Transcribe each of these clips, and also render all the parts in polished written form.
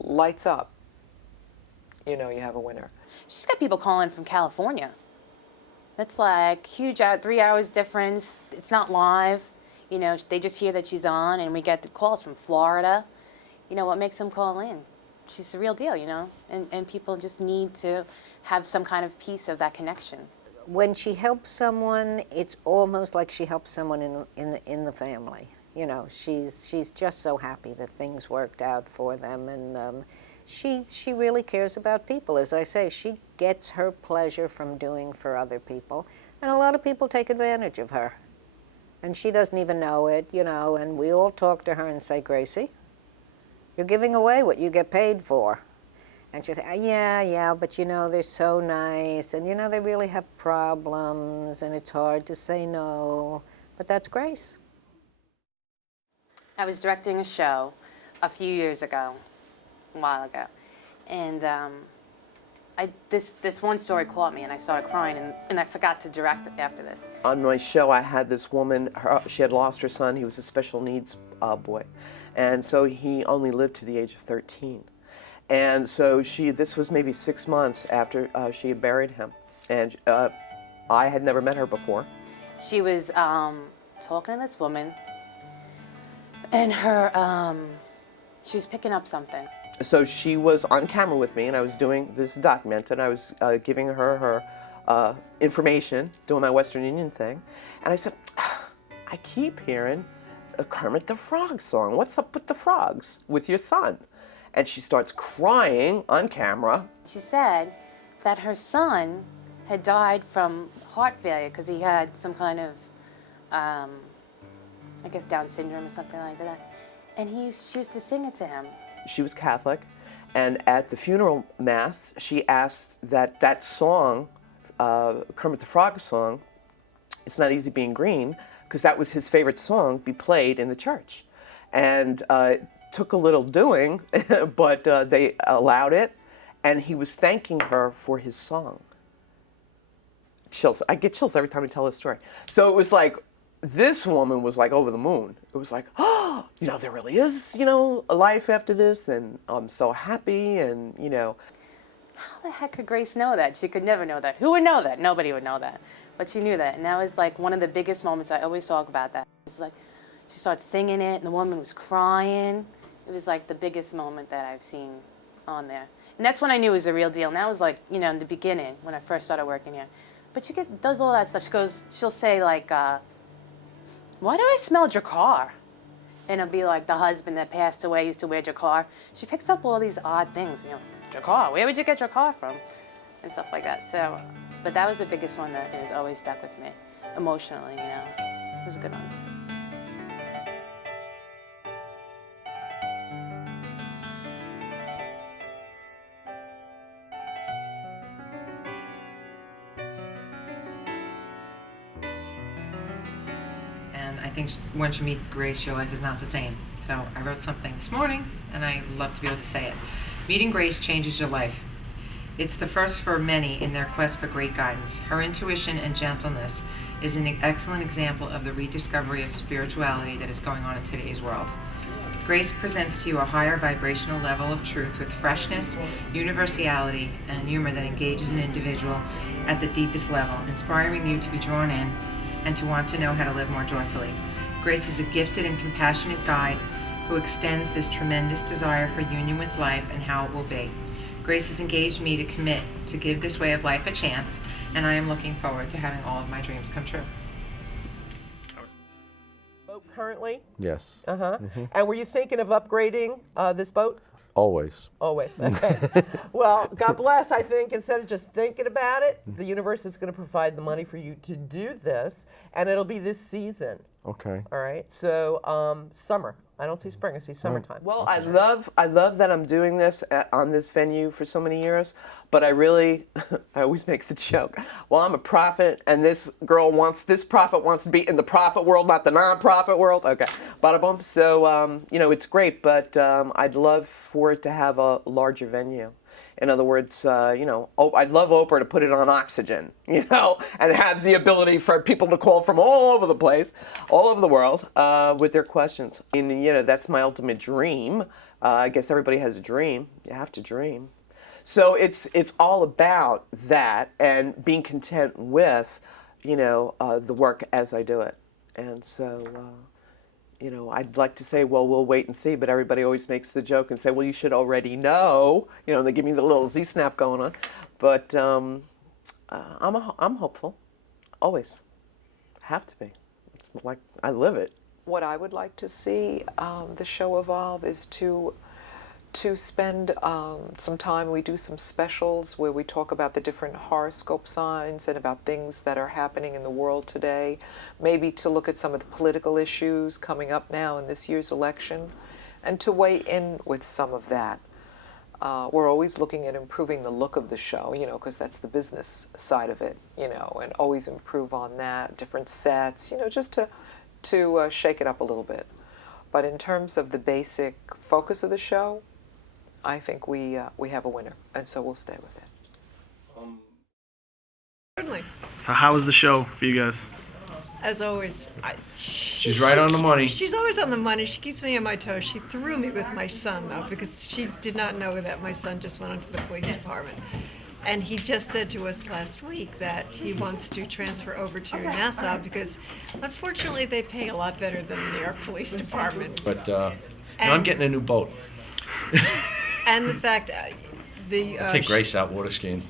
lights up, you know you have a winner. She's got people calling from California. That's like huge, 3 hours difference. It's not live. You know, they just hear that she's on, and we get the calls from Florida. You know, what makes them call in? She's the real deal, you know, and people just need to have some kind of piece of that connection. When she helps someone, it's almost like she helps someone in the family. You know, she's just so happy that things worked out for them, and she really cares about people. As I say, she gets her pleasure from doing for other people, and a lot of people take advantage of her, and she doesn't even know it, you know. And we all talk to her and say, Gracie, you're giving away what you get paid for. And she'll say, yeah, but you know, they're so nice, and you know, they really have problems, and it's hard to say no. But that's Grace. I was directing a show a few years ago, a while ago, and this one story caught me, and I started crying, and I forgot to direct it after this. On my show, I had this woman, she had lost her son. He was a special needs boy, and so he only lived to the age of 13. And so this was maybe 6 months after she had buried him. And I had never met her before. She was talking to this woman, and she was picking up something. So she was on camera with me, and I was doing this document, and I was giving her information, doing my Western Union thing. And I said, I keep hearing a Kermit the Frog song. What's up with the frogs with your son? And she starts crying on camera. She said that her son had died from heart failure because he had some kind of, I guess, Down syndrome or something like that. And she used to sing it to him. She was Catholic, and at the funeral mass, she asked that song, Kermit the Frog song, It's Not Easy Being Green, because that was his favorite song, be played in the church. And took a little doing, but they allowed it, and he was thanking her for his song. Chills. I get chills every time I tell this story. So it was like, this woman was like over the moon. It was like, oh, you know, there really is, you know, a life after this, and I'm so happy, and, you know. How the heck could Grace know that? She could never know that. Who would know that? Nobody would know that. But she knew that, and that was like one of the biggest moments. I always talk about that. It's like, she started singing it, and the woman was crying. It was like the biggest moment that I've seen on there. And that's when I knew it was a real deal. And that was like, you know, in the beginning when I first started working here. But she does all that stuff. She'll say like, why do I smell Jacquard? And it'll be like the husband that passed away used to wear Jacquard. She picks up all these odd things, you know, Jacquard, where would you get Jacquard from? And stuff like that. So, but that was the biggest one that has always stuck with me, emotionally, you know. It was a good one. I think once you meet Grace, your life is not the same. So I wrote something this morning, and I love to be able to say it. Meeting Grace changes your life. It's the first for many in their quest for great guidance. Her intuition and gentleness is an excellent example of the rediscovery of spirituality that is going on in today's world. Grace presents to you a higher vibrational level of truth with freshness, universality, and humor that engages an individual at the deepest level, inspiring you to be drawn in and to want to know how to live more joyfully. Grace is a gifted and compassionate guide who extends this tremendous desire for union with life and how it will be. Grace has engaged me to commit to give this way of life a chance, and I am looking forward to having all of my dreams come true. Boat currently? Yes. And were you thinking of upgrading this boat? Always. Always. Okay. Well, God bless. I think instead of just thinking about it, the universe is going to provide the money for you to do this, and it'll be this season. Okay. All right. So summer. I don't see spring. I see summertime. Well, I love that I'm doing this on this venue for so many years, but I always make the joke. Well, I'm a prophet, and this prophet wants to be in the prophet world, not the non-profit world. Okay, bada boom. So, you know, it's great, but I'd love for it to have a larger venue. In other words, I'd love Oprah to put it on oxygen, and have the ability for people to call from all over the place, all over the world, with their questions. And, that's my ultimate dream. I guess everybody has a dream. You have to dream. So it's all about that and being content with, the work as I do it. And so, I'd like to say, well, we'll wait and see, but everybody always makes the joke and say, well, you should already know. They give me the little Z-snap going on. But I'm hopeful, always. Have to be. It's like I live it. What I would like to see the show evolve is to spend some time. We do some specials where we talk about the different horoscope signs and about things that are happening in the world today. Maybe to look at some of the political issues coming up now in this year's election, and to weigh in with some of that. We're always looking at improving the look of the show, because that's the business side of it, and always improve on that. Different sets, just to shake it up a little bit. But in terms of the basic focus of the show, I think we have a winner, and so we'll stay with it. Certainly. So how was the show for you guys? As always, She's right on the money. She's always on the money. She keeps me on my toes. She threw me with my son, though, because she did not know that my son just went into the police department. And he just said to us last week that he wants to transfer over to Nassau because, unfortunately, they pay a lot better than the New York Police Department. But I'm getting a new boat. And the fact, Take Grace out water skiing.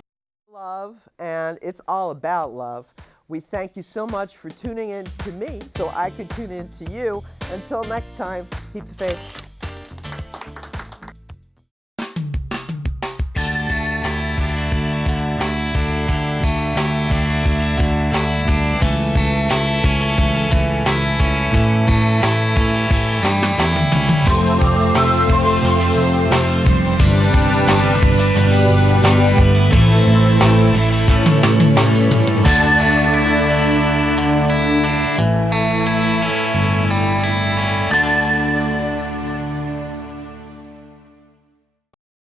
Love, and it's all about love. We thank you so much for tuning in to me so I could tune in to you. Until next time, keep the faith.